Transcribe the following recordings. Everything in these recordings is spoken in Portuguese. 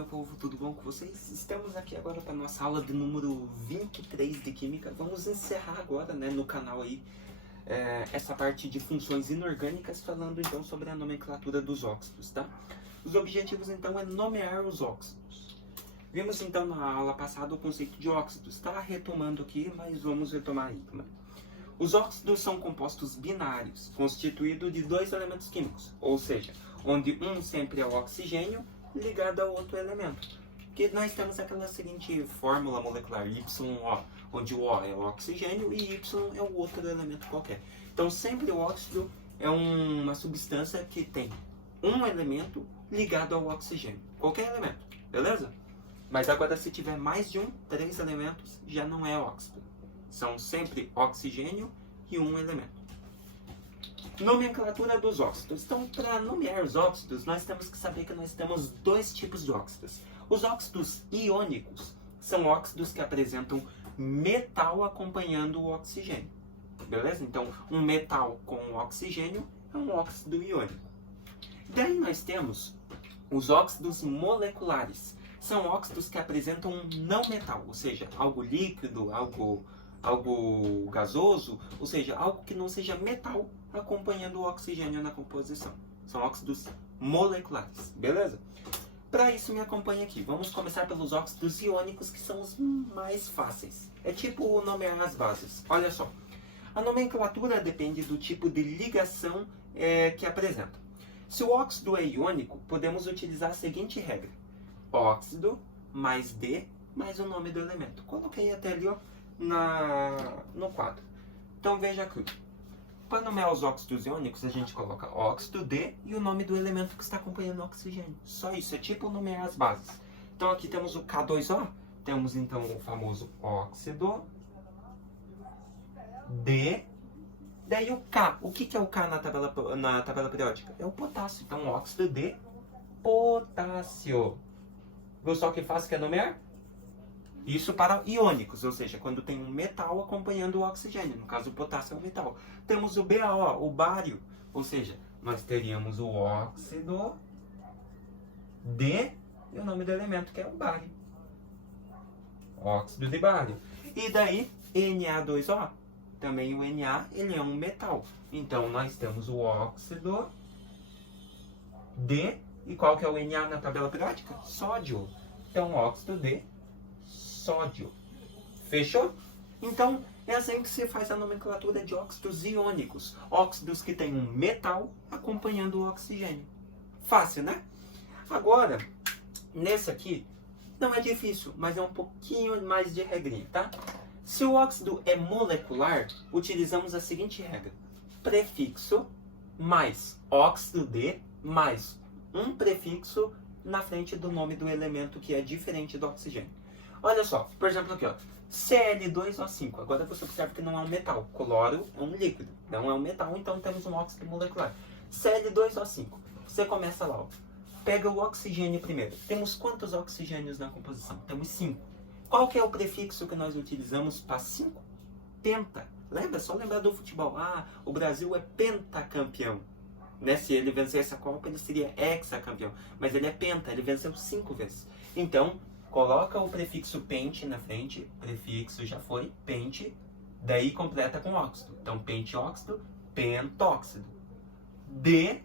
meu povo, tudo bom com vocês? Estamos aqui agora para nossa aula de número 23 de Química. Vamos encerrar agora, né, no canal aí, essa parte de funções inorgânicas, falando então sobre a nomenclatura dos óxidos, tá? Os objetivos então é nomear os óxidos. Vimos então na aula passada o conceito de óxidos, tá? Retomando aqui, mas vamos retomar aí também. Os óxidos são compostos binários, constituídos de dois elementos químicos, ou seja, onde um sempre é o oxigênio ligado a outro elemento. Porque nós temos aquela seguinte fórmula molecular, YO, onde o O é o oxigênio e Y é o outro elemento qualquer. Então sempre o óxido é uma substância que tem um elemento ligado ao oxigênio, qualquer elemento, beleza? Mas agora se tiver mais de três elementos, já não é óxido. São sempre oxigênio e um elemento. Nomenclatura dos óxidos. Então, para nomear os óxidos, nós temos que saber que nós temos dois tipos de óxidos. Os óxidos iônicos são óxidos que apresentam metal acompanhando o oxigênio. Beleza? Então, um metal com oxigênio é um óxido iônico. Daí nós temos os óxidos moleculares. São óxidos que apresentam um não metal, ou seja, algo líquido, algo gasoso, ou seja, algo que não seja metal acompanhando o oxigênio na composição. São óxidos moleculares, beleza? Para isso me acompanha aqui. Vamos começar pelos óxidos iônicos, que são os mais fáceis. É tipo nomear as bases. Olha só, a nomenclatura depende do tipo de ligação que apresenta. Se o óxido é iônico, podemos utilizar a seguinte regra: óxido mais D mais o nome do elemento. Coloquei até ali, ó, no quadro. Então veja aqui. Para nomear os óxidos iônicos, a gente coloca óxido D e o nome do elemento que está acompanhando o oxigênio. Só isso, é tipo nomear as bases. Então aqui temos o K2O, temos então o famoso óxido D, daí o K. O que é o K na tabela periódica? É o potássio. Então óxido de potássio. Gostou que fácil que é nomear? Isso para iônicos, ou seja, quando tem um metal acompanhando o oxigênio. No caso, o potássio é o metal. Temos o BaO, o bário, ou seja, nós teríamos o óxido de e o nome do elemento que é o bário. Óxido de bário. E daí, Na2O, também o Na, ele é um metal. Então, nós temos o óxido de, e qual que é o Na na tabela periódica? Sódio. Então, óxido de sódio. Fechou? Então, é assim que se faz a nomenclatura de óxidos iônicos. Óxidos que têm um metal acompanhando o oxigênio. Fácil, né? Agora, nesse aqui, não é difícil, mas é um pouquinho mais de regrinha, tá? Se o óxido é molecular, utilizamos a seguinte regra: prefixo mais óxido de mais um prefixo na frente do nome do elemento que é diferente do oxigênio. Olha só, por exemplo aqui, ó, Cl2O5. Agora você observa que não é um metal. Cloro é um líquido, não é um metal, então temos um óxido molecular. Cl2O5. Você começa lá, ó. Pega o oxigênio primeiro. Temos quantos oxigênios na composição? Temos 5. Qual que é o prefixo que nós utilizamos para 5? Penta. Lembra? Só lembrar do futebol. Ah, o Brasil é pentacampeão. Né? Se ele vencesse a Copa, ele seria hexacampeão. Mas ele é penta, ele venceu 5 vezes. Então, coloca o prefixo pente na frente, prefixo já foi, pente, daí completa com óxido. Então, penteóxido, pentóxido. D,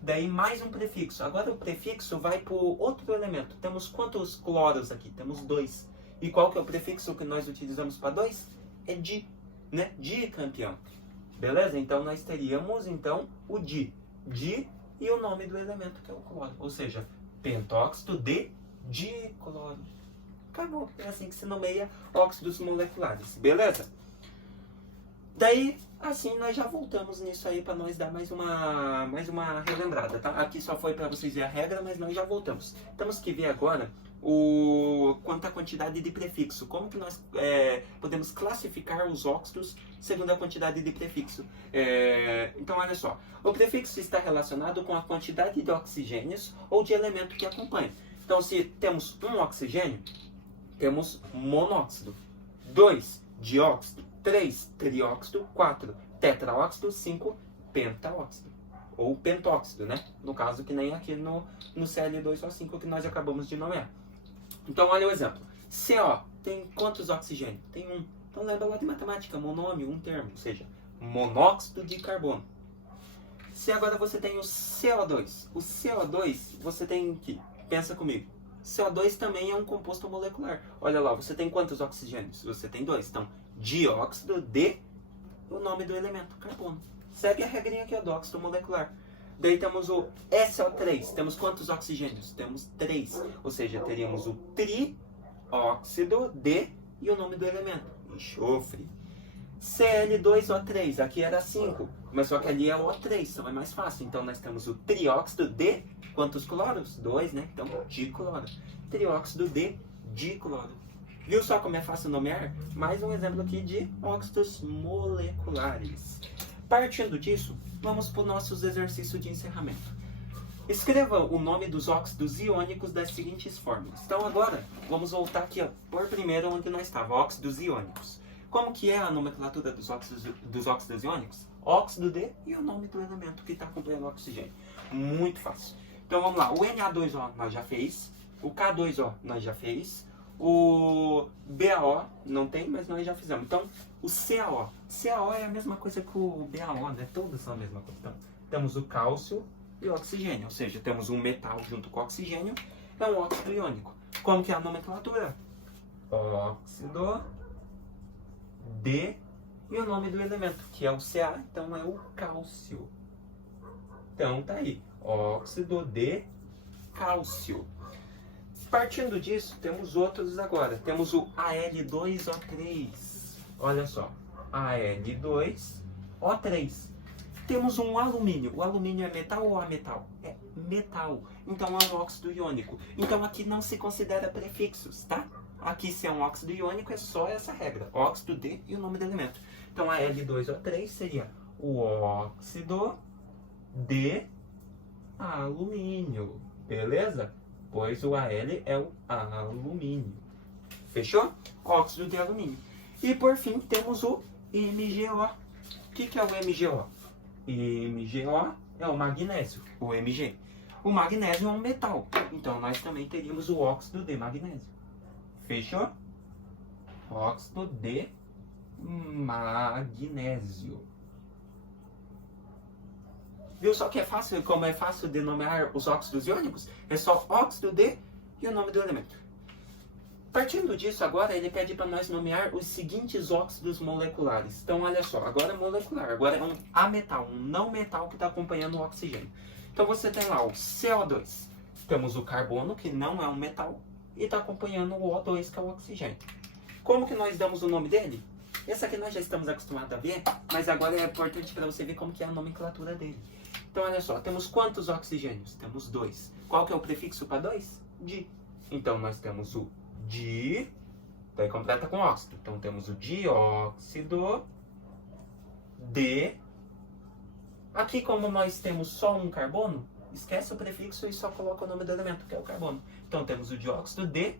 daí mais um prefixo. Agora o prefixo vai para o outro elemento. Temos quantos cloros aqui? Temos 2. E qual que é o prefixo que nós utilizamos para 2? É di, né? Dicampeão. Beleza? Então, nós teríamos então o di. Di e o nome do elemento que é o cloro. Ou seja, pentóxido de dicloro. Acabou. É assim que se nomeia óxidos moleculares. Beleza? Daí, assim, nós já voltamos nisso aí para nós dar mais uma relembrada, tá? Aqui só foi para vocês verem a regra, mas nós já voltamos. Temos que ver agora quanto à quantidade de prefixo. Como que nós podemos classificar os óxidos segundo a quantidade de prefixo? Então, olha só. O prefixo está relacionado com a quantidade de oxigênios ou de elemento que acompanha. Então, se temos um oxigênio, temos monóxido. 2, dióxido. 3, trióxido. 4, tetraóxido. 5, pentaóxido. ou pentóxido, né? No caso, que nem aqui no Cl2O5 que nós acabamos de nomear. Então, olha o exemplo. CO tem quantos oxigênios? Tem um. Então, lembra lá de matemática, monômio, um termo, ou seja, monóxido de carbono. Se agora você tem o CO2. O CO2, você tem que, pensa comigo, CO2 também é um composto molecular. Olha lá, você tem quantos oxigênios? Você tem 2. Então, dióxido de, o nome do elemento, carbono. Segue a regrinha aqui, do óxido molecular. Daí temos o SO3. Temos quantos oxigênios? Temos 3. Ou seja, teríamos o trióxido de e o nome do elemento, enxofre. Cl2O3, aqui era 5, mas só que ali é O3, então é mais fácil. Então nós temos o trióxido de quantos cloros? 2, né? Então dicloro. Trióxido de dicloro. Viu só como é fácil nomear? Mais um exemplo aqui de óxidos moleculares. Partindo disso, vamos para os nossos exercícios de encerramento. Escreva o nome dos óxidos iônicos das seguintes formas. Então agora, vamos voltar aqui por primeiro onde nós estávamos, óxidos iônicos. Como que é a nomenclatura dos óxidos iônicos? Óxido de e o nome do elemento que está acompanhando o oxigênio. Muito fácil. Então vamos lá, o Na2O nós já fez, o K2O nós já fez, o BaO não tem, mas nós já fizemos. Então, o CaO. CaO é a mesma coisa que o BaO, né? Todos são a mesma coisa. Então, temos o cálcio e o oxigênio, ou seja, temos um metal junto com o oxigênio, é um óxido iônico. Como que é a nomenclatura? Óxido de e o nome do elemento, que é o Ca, então é o cálcio. Então tá aí, óxido de cálcio. Partindo disso, temos outros agora. Temos o Al2O3. Olha só, Al2O3. Temos um alumínio. O alumínio é metal ou ametal? É metal. Então é um óxido iônico. Então aqui não se considera prefixos, tá? Aqui se é um óxido iônico é só essa regra. Óxido de e o nome do elemento. Então Al2O3 seria o óxido de alumínio. Beleza? Pois o Al é o alumínio. Fechou? Óxido de alumínio. E por fim temos o MgO. O que é o MgO? MgO é o magnésio, o Mg. O magnésio é um metal, então nós também teríamos o óxido de magnésio. Fechou? Óxido de magnésio. Viu só que é fácil, como é fácil de nomear os óxidos iônicos? É só óxido de e o nome do elemento. Partindo disso, agora ele pede para nós nomear os seguintes óxidos moleculares. Então, olha só, agora é molecular, agora é um ametal, um não metal que está acompanhando o oxigênio. Então, você tem lá o CO2. Temos o carbono, que não é um metal, e está acompanhando o O2, que é o oxigênio. Como que nós damos o nome dele? Esse aqui nós já estamos acostumados a ver, mas agora é importante para você ver como que é a nomenclatura dele. Então, olha só, temos quantos oxigênios? Temos 2. Qual que é o prefixo para 2? Di. Então, nós temos o di, daí completa com óxido. Então temos o dióxido de. Aqui, como nós temos só um carbono, esquece o prefixo e só coloca o nome do elemento, que é o carbono. Então temos o dióxido de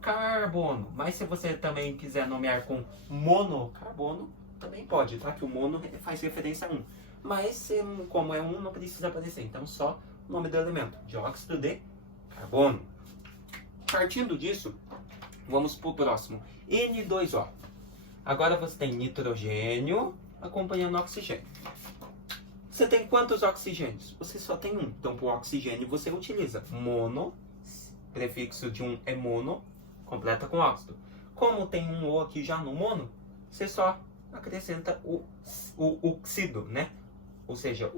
carbono. Mas se você também quiser nomear com monocarbono, também pode, tá? Que o mono faz referência a um. Mas como é um, não precisa aparecer. Então só o nome do elemento, dióxido de carbono. Partindo disso, vamos para o próximo. N2O. Agora você tem nitrogênio acompanhando oxigênio. Você tem quantos oxigênios? Você só tem um. Então, para o oxigênio, você utiliza mono, prefixo de um é mono, completa com óxido. Como tem um O aqui já no mono, você só acrescenta o oxido, né? Ou seja,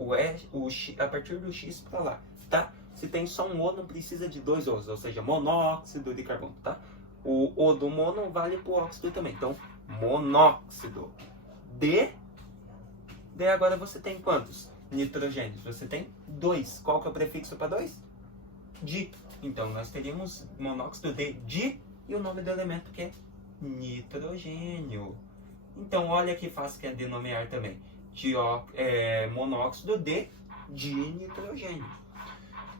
a partir do X para lá, tá? Se tem só um O, não precisa de 2 Os, ou seja, monóxido de carbono, tá? O O do mono vale para o óxido também. Então, monóxido de... Daí agora você tem quantos nitrogênios? Você tem 2. Qual que é o prefixo para 2? Di. Então, nós teríamos monóxido de di e o nome do elemento que é nitrogênio. Então, olha que fácil que é de nomear também. Monóxido de dinitrogênio.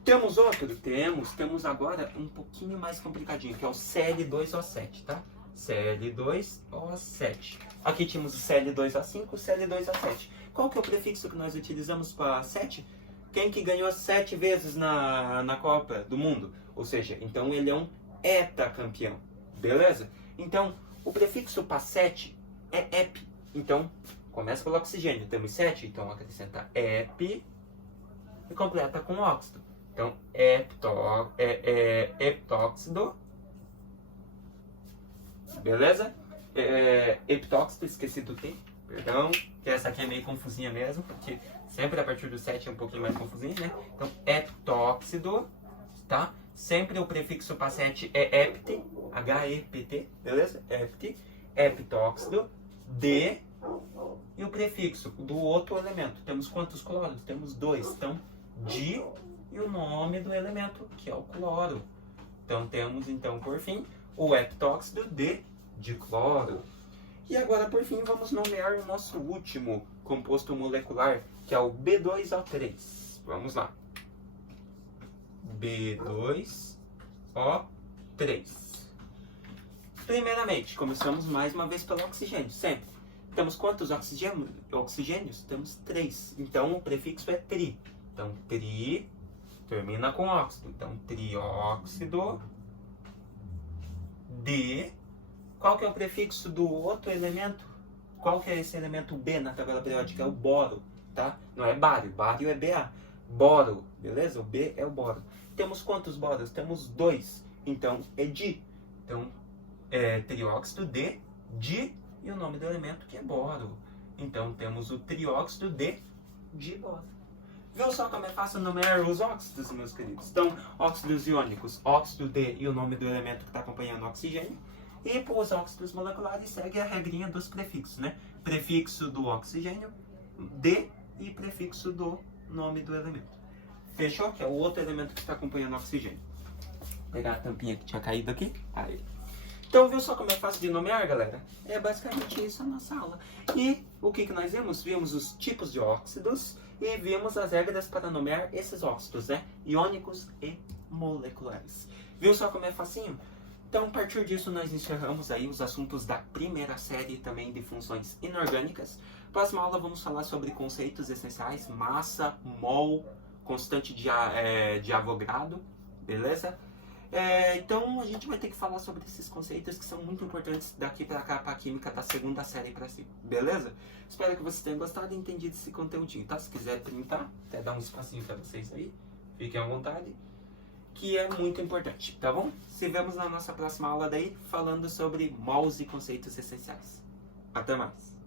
Temos outro? Temos agora um pouquinho mais complicadinho, que é o Cl2O7, tá? Cl2O7. Aqui tínhamos o Cl2O5, o Cl2O7. Qual que é o prefixo que nós utilizamos para 7? Quem que ganhou 7 vezes na Copa do Mundo? Ou seja, então ele é um heptacampeão. Beleza? Então, o prefixo para 7 é ep. Então, começa pelo oxigênio. Temos 7, então acrescenta ep e completa com óxido. Então, heptóxido. Beleza? Heptóxido, esqueci do T. Perdão, que essa aqui é meio confusinha mesmo, porque sempre a partir do 7 é um pouquinho mais confusinha, né? Então, heptóxido, tá? Sempre o prefixo para 7 é hept, H-E-P-T, beleza? Hept, heptóxido, D, e o prefixo do outro elemento. Temos quantos cloros? Temos 2. Então, di e o nome do elemento, que é o cloro. Então, temos, então, por fim, o heptóxido de dicloro. E agora, por fim, vamos nomear o nosso último composto molecular, que é o B2O3. Vamos lá. B2O3. Primeiramente, começamos mais uma vez pelo oxigênio, sempre. Temos quantos oxigênios? Temos 3. Então, o prefixo é tri. Então, tri termina com óxido. Então, trióxido de... Qual que é o prefixo do outro elemento? Qual que é esse elemento B na tabela periódica? É o boro, tá? Não é bário. Bário é Ba. Boro, beleza? O B é o boro. Temos quantos boros? Temos 2. Então, é di. Então, é trióxido de di e o nome do elemento que é boro. Então, temos o trióxido de diboro. Viu só como é fácil nomear os óxidos, meus queridos? Então, óxidos iônicos, óxido de e o nome do elemento que está acompanhando o oxigênio. E para os óxidos moleculares segue a regrinha dos prefixos, né? Prefixo do oxigênio, de e prefixo do nome do elemento. Fechou? Que é o outro elemento que está acompanhando o oxigênio. Vou pegar a tampinha que tinha caído aqui. Aí. Então, viu só como é fácil de nomear, galera? É basicamente isso a nossa aula. E o que nós vimos? Vimos os tipos de óxidos e vimos as regras para nomear esses óxidos, né? Iônicos e moleculares. Viu só como é facinho? Então, a partir disso, nós encerramos aí os assuntos da primeira série também de funções inorgânicas. Próxima aula vamos falar sobre conceitos essenciais, massa, mol, constante de Avogadro, beleza? Então, a gente vai ter que falar sobre esses conceitos que são muito importantes daqui para cá, para a química da segunda série para cima, beleza? Espero que vocês tenham gostado e entendido esse conteúdinho, tá? Se quiser printar, até dar um espacinho para vocês aí, fiquem à vontade. Que é muito importante, tá bom? Se vemos na nossa próxima aula daí, falando sobre mols e conceitos essenciais. Até mais!